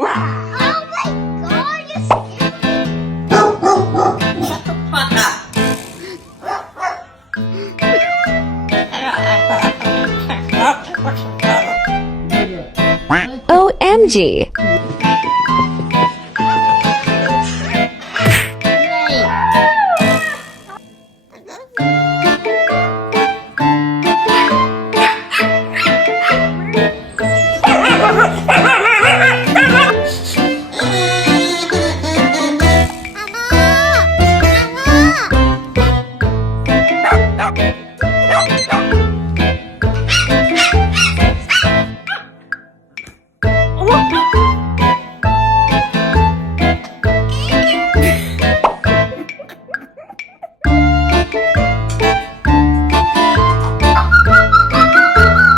Oh my god, you scared me. Shut the fuck up. OMG.